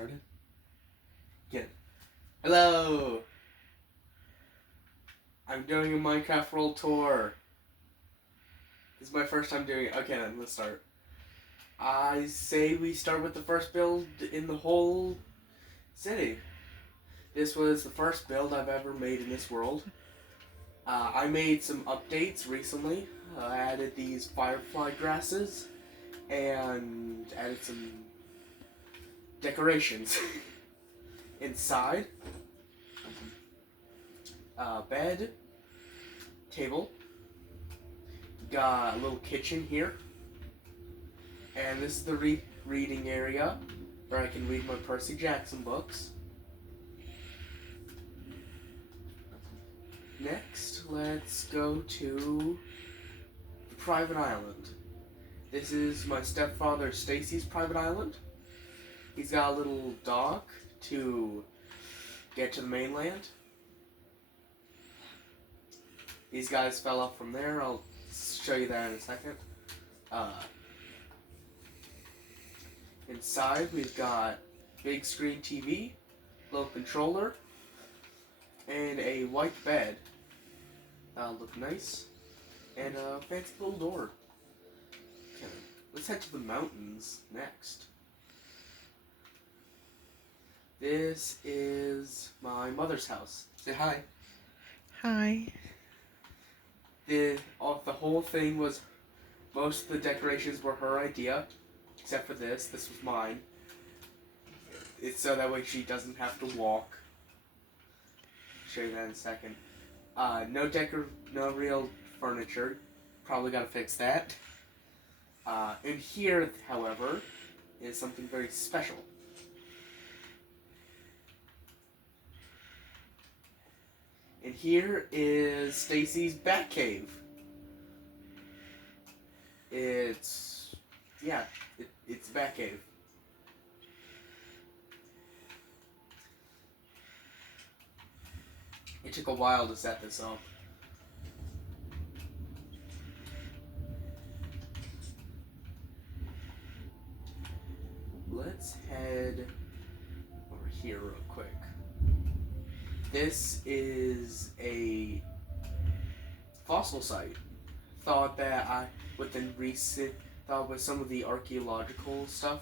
Started? Get it. Hello! I'm doing a Minecraft World Tour. This is my first time doing it. Okay, then, let's start. I say we start with the first build in the whole city. This was the first build I've ever made in this world. I made some updates recently. I added these firefly grasses and added some decorations inside. Bed, table, got a little kitchen here, and this is the reading area where I can read my Percy Jackson books. Next, let's go to the private island. This is my stepfather Stacy's private island. He's got a little dock to get to the mainland. These guys fell off from there. I'll show you that in a second. Inside, we've got big screen TV, little controller, and a white bed. That'll look nice. And a fancy little door. Okay, let's head to the mountains next. This is my mother's house. Say hi. Hi. The whole thing was, most of the decorations were her idea, except for this. This was mine. It's so that way she doesn't have to walk. Show you that in a second. No real furniture. Probably gotta fix that. And here, however, is something very special. And here is Stacy's Batcave. It's a Batcave. It took a while to set this up. Let's head over here real quick. This is a fossil site. Thought with some of the archaeological stuff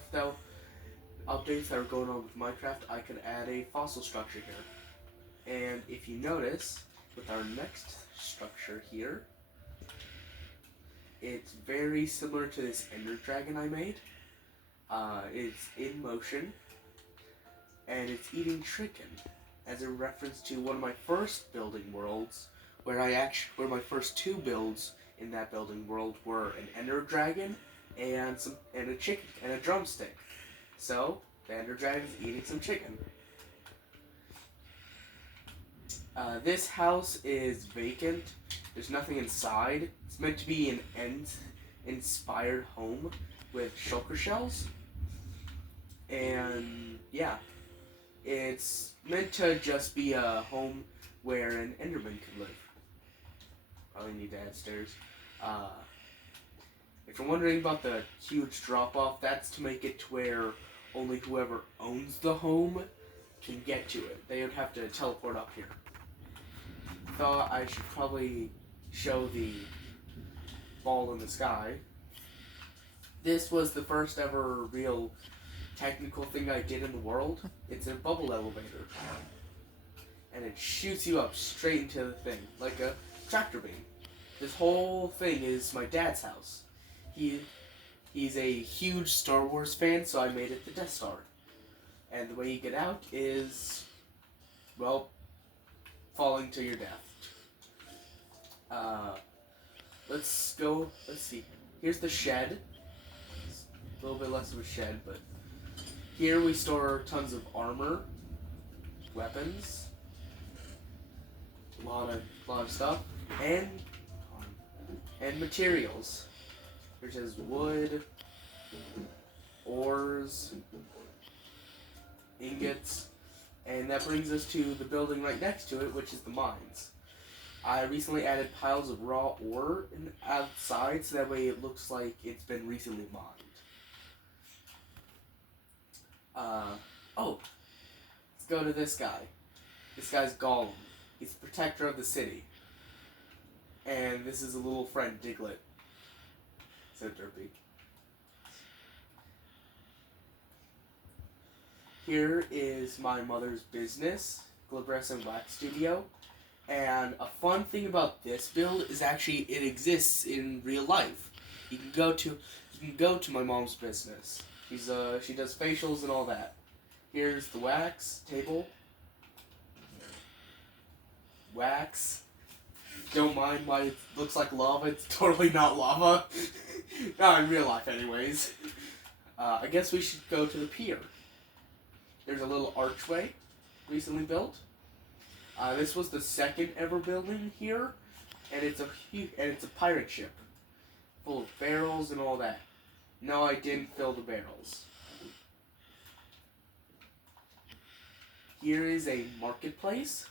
updates that are going on with Minecraft, I could add a fossil structure here. And if you notice, with our next structure here, it's very similar to this Ender Dragon I made. It's in motion, and it's eating chicken, as a reference to one of my first building worlds, where my first two builds in that building world were an Ender Dragon and a chicken and a drumstick. So the Ender Dragon's eating some chicken. This house is vacant. There's nothing inside. It's meant to be an End-inspired home with shulker shells. And yeah, it's meant to just be a home where an Enderman could live. Probably need to add stairs. If you're wondering about the huge drop-off, that's to make it to where only whoever owns the home can get to it. They would have to teleport up here. Thought I should probably show the ball in the sky. This was the first ever real technical thing I did in the world. It's a bubble elevator. And it shoots you up straight into the thing, like a tractor beam. This whole thing is my dad's house. He's a huge Star Wars fan, so I made it the Death Star. And the way you get out is, well, falling to your death. Let's see. Here's the shed. It's a little bit less of a shed, but here we store tons of armor, weapons, a lot of stuff, and materials, which is wood, ores, ingots, and that brings us to the building right next to it, which is the mines. I recently added piles of raw ore outside, so that way it looks like it's been recently mined. Oh, go to this guy. This guy's Gollum. He's the protector of the city. And this is a little friend, Diglett. So derpy. Here is my mother's business, Glabrescent Wax Studio. And a fun thing about this build is actually it exists in real life. You can go to my mom's business. She does facials and all that. Here's the wax table. Wax. Don't mind why it looks like lava. It's totally not lava. Not in real life, anyways. I guess we should go to the pier. There's a little archway recently built. This was the second ever building here, and it's a pirate ship, full of barrels and all that. No, I didn't fill the barrels. Here is a marketplace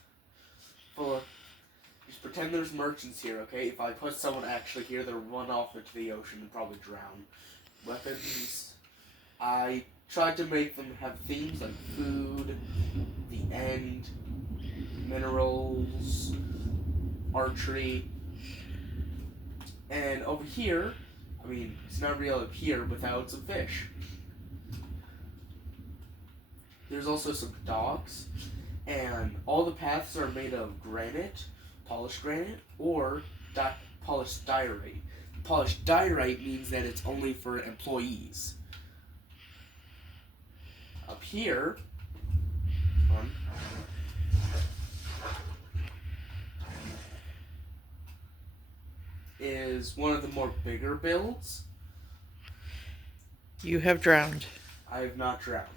full of. Just pretend there's merchants here, okay? If I put someone actually here, they'll run off into the ocean and probably drown. Weapons. I tried to make them have themes like food, the end, minerals, archery. And over here, I mean, it's not real up here without some fish. There's also some docks, and all the paths are made of granite, polished granite, or polished diorite. Polished diorite means that it's only for employees. Up here, is one of the more bigger builds. You have drowned. I have not drowned.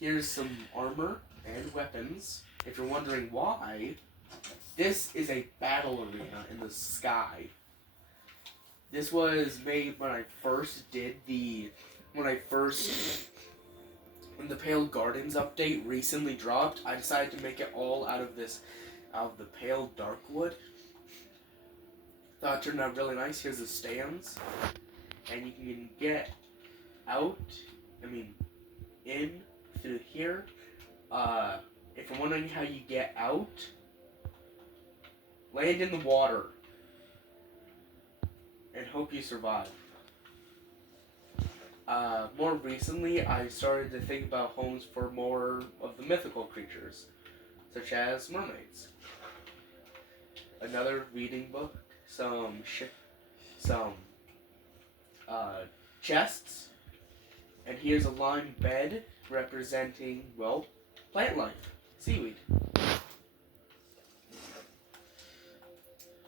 Here's some armor and weapons. If you're wondering why, this is a battle arena in the sky. This was made when I first did when the Pale Gardens update recently dropped. I decided to make it all out of the pale dark wood. Thought it turned out really nice. Here's the stands, and you can get out. In through here. If you're wondering how you get out, land in the water and hope you survive. More recently, I started to think about homes for more of the mythical creatures, such as mermaids. Another reading book, some chests, and here's a lime bed representing, well, plant life, seaweed.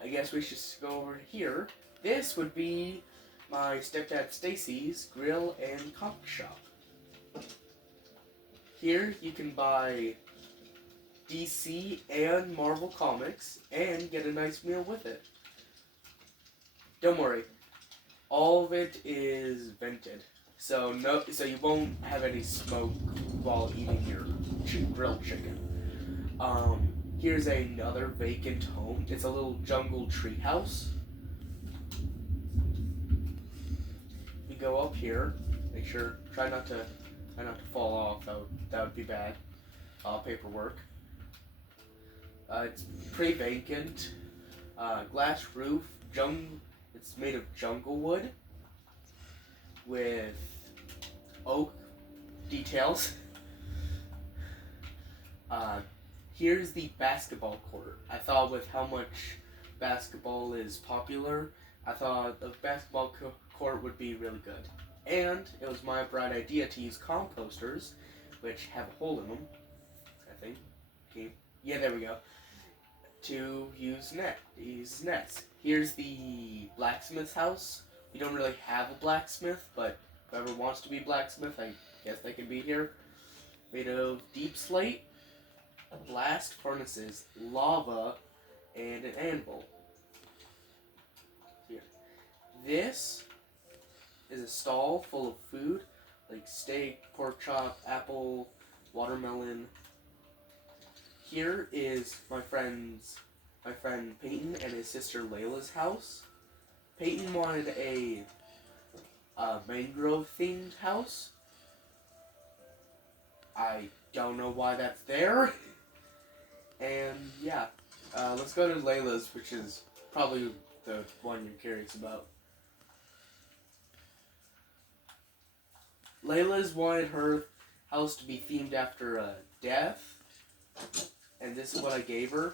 I guess we should go over here. This would be my stepdad Stacy's grill and coffee shop. Here you can buy DC and Marvel comics and get a nice meal with it. Don't worry, all of it is vented, so you won't have any smoke while eating your grilled chicken. Here's another vacant home. It's a little jungle treehouse. You go up here. Make sure, try not to fall off. That would be bad. Paperwork. It's pretty vacant. Glass roof. It's made of jungle wood with oak details. Here's the basketball court. I thought with how much basketball is popular, I thought the basketball court would be really good. And it was my bright idea to use composters, which have a hole in them, I think. Okay. Yeah, there we go. To use nets. Here's the blacksmith's house. We don't really have a blacksmith, but whoever wants to be blacksmith, I guess they can be here. Made of deep slate, blast furnaces, lava, and an anvil. Here. This is a stall full of food, like steak, pork chop, apple, watermelon. Here is my friend Peyton and his sister Layla's house. Peyton wanted a mangrove themed house. I don't know why that's there. And yeah, let's go to Layla's, which is probably the one you're curious about. Layla's wanted her house to be themed after a death, and this is what I gave her.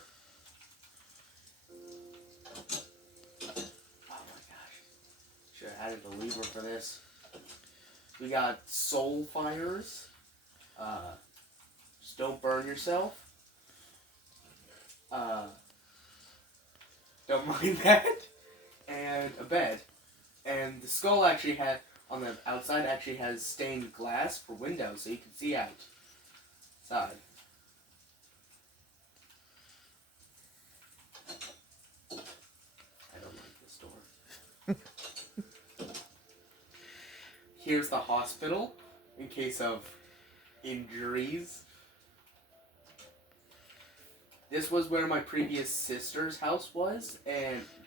Oh my gosh. Should have added a lever for this. We got soul fires. Just don't burn yourself. Don't mind that. And a bed. And the skull actually had, on the outside, actually has stained glass for windows, so you can see outside. I don't like this door. Here's the hospital, in case of injuries. This was where my previous sister's house was,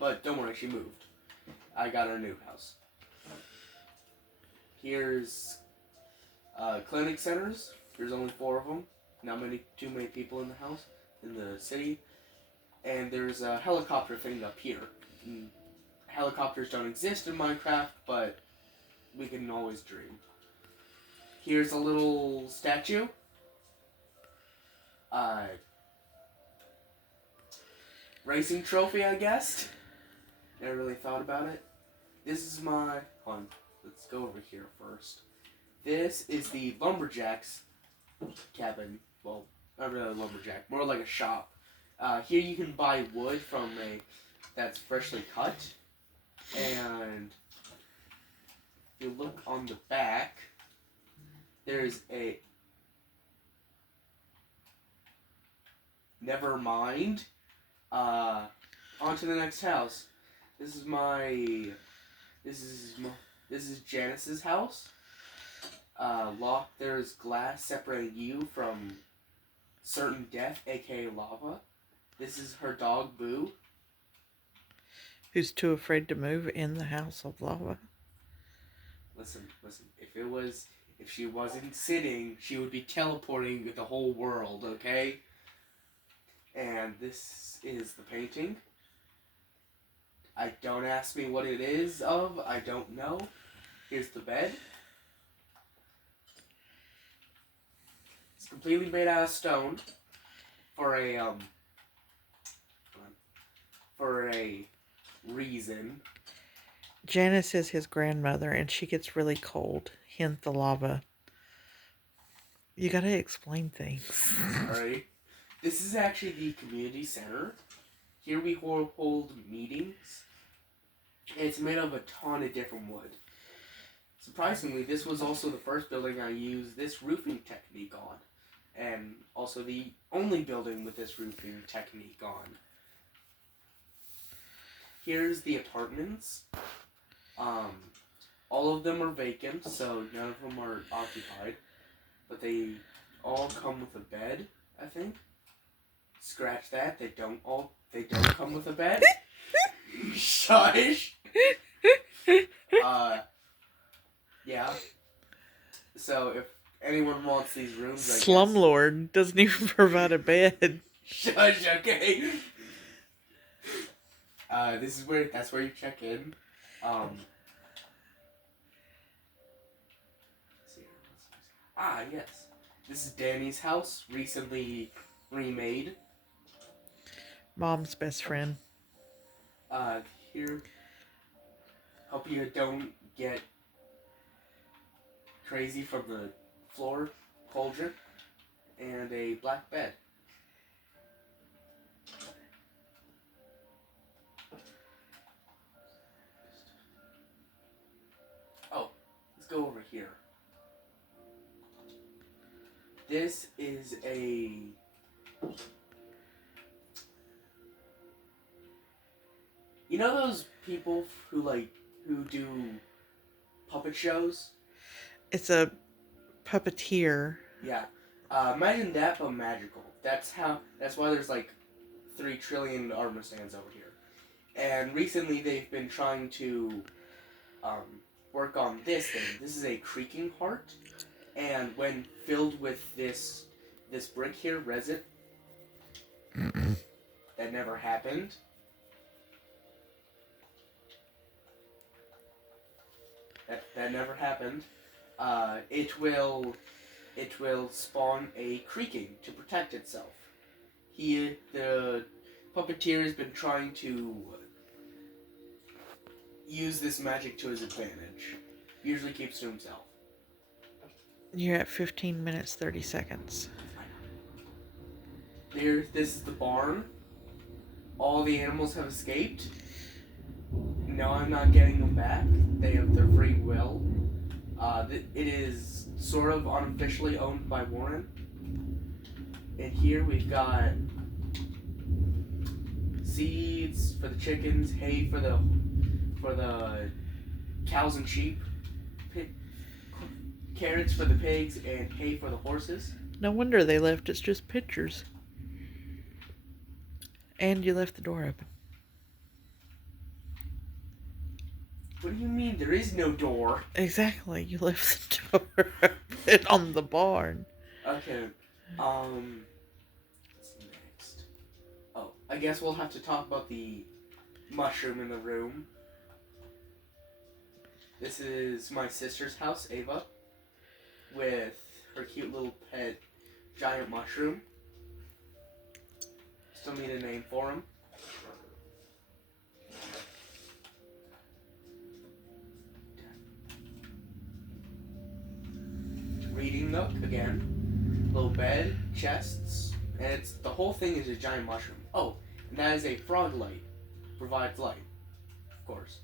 but don't worry, she moved. I got her new house. Here's clinic centers. There's only 4 of them. Not too many people in the house, in the city. And there's a helicopter thing up here. Helicopters don't exist in Minecraft, but we can always dream. Here's a little statue. Racing trophy, I guess. Never really thought about it. This is my... Hold on. Let's go over here first. This is the lumberjack's cabin. Well, not really a lumberjack. More like a shop. Here you can buy wood from that's freshly cut. And if you look on the back, there's a... Never mind. On to the next house. This is Janice's house. There's glass separating you from certain death, aka lava. This is her dog, Boo. Who's too afraid to move in the house of lava. Listen. If she wasn't sitting, she would be teleporting the whole world, okay? And this is the painting. Don't ask me what it is of. I don't know. Here's the bed. It's completely made out of stone for a reason. Janice is his grandmother, and she gets really cold. Hence the lava. You gotta explain things. Alright. This is actually the community center. Here we hold meetings. It's made of a ton of different wood. Surprisingly, this was also the first building I used this roofing technique on. And also the only building with this roofing technique on. Here's the apartments. All of them are vacant, so none of them are occupied. But they all come with a bed, I think. Scratch that. They don't come with a bed. Shush. Yeah. So if anyone wants these rooms, I guess. Slumlord doesn't even provide a bed. Shush. Okay. That's where you check in. Yes. This is Danny's house, recently remade. Mom's best friend. Here, hope you don't get crazy from the floor cauldron, and a black bed. Oh, let's go over here. This is a... You know those people who do puppet shows? It's a puppeteer. Yeah. Imagine that, but magical. That's why there's 3 trillion armor stands over here. And recently they've been trying to work on this thing. This is a creaking heart. And when filled with this brick here, resin, that never happened. That never happened. It will spawn a creaking to protect itself. The puppeteer has been trying to use this magic to his advantage. He usually keeps to himself. You're at 15 minutes, 30 seconds. This is the barn. All the animals have escaped. No, I'm not getting them back. They have their free will. It is sort of unofficially owned by Warren. And here we've got seeds for the chickens, hay for the cows and sheep, carrots for the pigs, and hay for the horses. No wonder they left. It's just pictures. And you left the door open. What do you mean? There is no door. Exactly. You left the door open on the barn. Okay. What's next? Oh, I guess we'll have to talk about the mushroom in the room. This is my sister's house, Ava, with her cute little pet giant mushroom. Still need a name for him. Reading nook again. Little bed, chests, and the whole thing is a giant mushroom. Oh, and that is a frog light. Provides light, of course.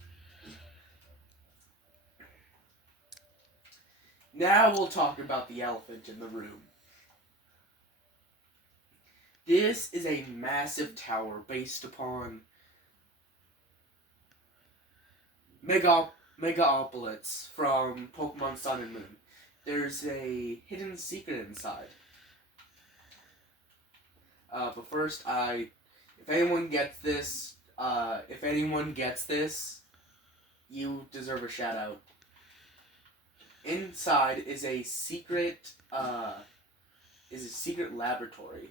Now we'll talk about the elephant in the room. This is a massive tower based upon Megaopolis from Pokemon Sun and Moon. There's a hidden secret inside. But first, if anyone gets this, you deserve a shout out. Inside is a secret laboratory.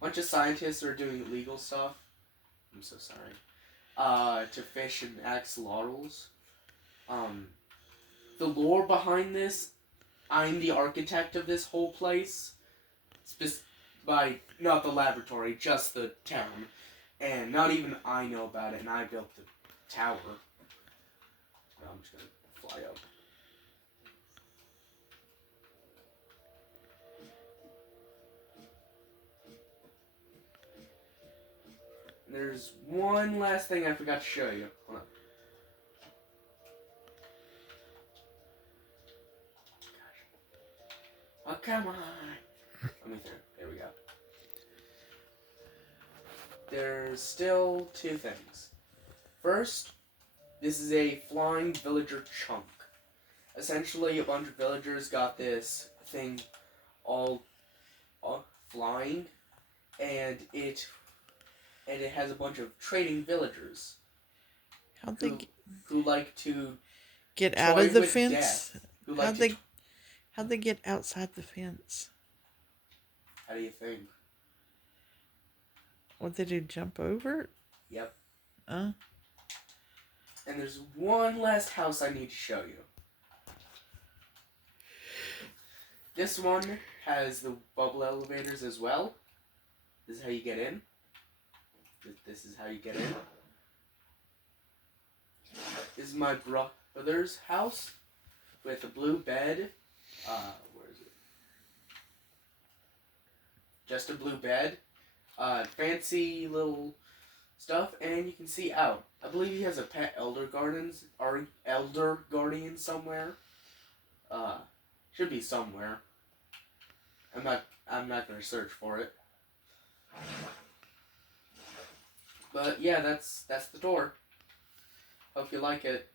A bunch of scientists are doing illegal stuff. I'm so sorry. To fish and axolotls. The lore behind this, I'm the architect of this whole place. Not the laboratory, just the town. And not even I know about it, and I built the tower. I'm just gonna fly up. There's one last thing I forgot to show you. Hold on. Gosh. Oh, come on. Let me through. There we go. There's still two things. First, this is a flying villager chunk. Essentially, a bunch of villagers got this thing all flying, and it has a bunch of trading villagers who like to get out of the fence. Death, how'd they get outside the fence? How do you think? What they do? Jump over it? Yep. And there's one last house I need to show you. This one has the bubble elevators as well. This is how you get in. This is how you get in. This is my brother's house with a blue bed. Where is it? Just a blue bed. Fancy little stuff, and you can see out. I believe he has a pet elder guardian somewhere. Should be somewhere. I'm not gonna search for it. But yeah, that's the door. Hope you like it.